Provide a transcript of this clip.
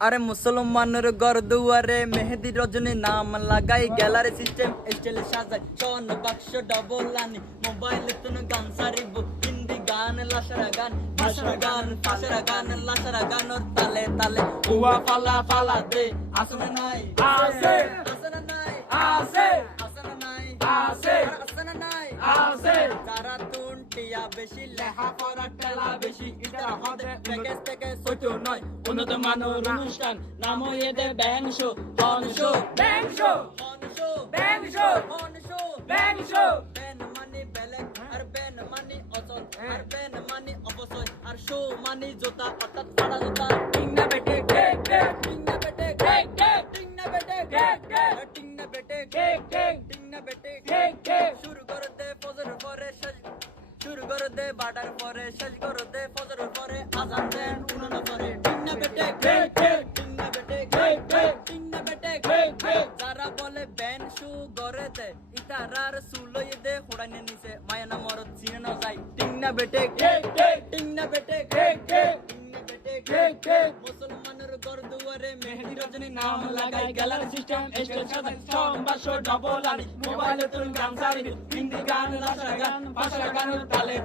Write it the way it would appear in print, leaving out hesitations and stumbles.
আরে মুসলমানের ঘর দুয়ারে মেহেদি রজনী নাম লাগাই গ্যালারি সিস্টেম স্টাইলে সাজাই স্বর্ণ বাক্স ডবল আনি মোবাইলে তুন গান সারিব হিন্দি গান লাসারা গান ভাষারা গান ফাঁসেরা গান লাসারা গান ওর তালে তালে উয়া ফালা ফালা দে আসনা নাই আছে আসনা নাই আছে আসনা নাই আছে আসনা নাই আছে যারা তুনটিয়া বেশি লেহা পড়া টেলা বেশি ইটার হদে প্যাকেজ থেকে ছোট নয় উন্নত মানের অনুষ্ঠান নাম এদের ব্যাং শো হন শো ব্যাং শো অনশো ব্যাং শো অনশো ব্যাং শো বেন মানি বেলেগ আর বেন মানি অচল আর বেন মানি অপচয় আর শো মানি জোতা অর্থাৎ ফাড়া জোতা টিং না বেটে কেক কেক টিং না বেটে কেক কেক টিং না বেটে কেক কেক টিং না বেটে কেক কেক টিং না বেটে কেক কেক শুরু করে দে ফজর পরে সাজ শুরু করে দে বাটার পরে শেষ করে দে ফজর পরে আজান দেন উনানা পরে টিং না বেটে কেক কেক টিং না বেটে কেক কেক টিং না বেটে কেক কেক যারা বলে বেন শু গরে দে ইতারার সুলই দে হোড়াইনে নিচে মায়ানা মরদ চিনে না যাই টিং না বেটে কেক কেক টিং না বেটে কেক কেক টিং না বেটে কেক কেক মুসলমানের ঘর দুয়ারে মেহেদি রজনী নাম লাগাই গ্যালারি সিস্টেম স্টাইল সাজাই সম্বাস ডবল আনি মোবাইলে তুই গান সারি হিন্দি গান লাসা গান ভাষা গান তালে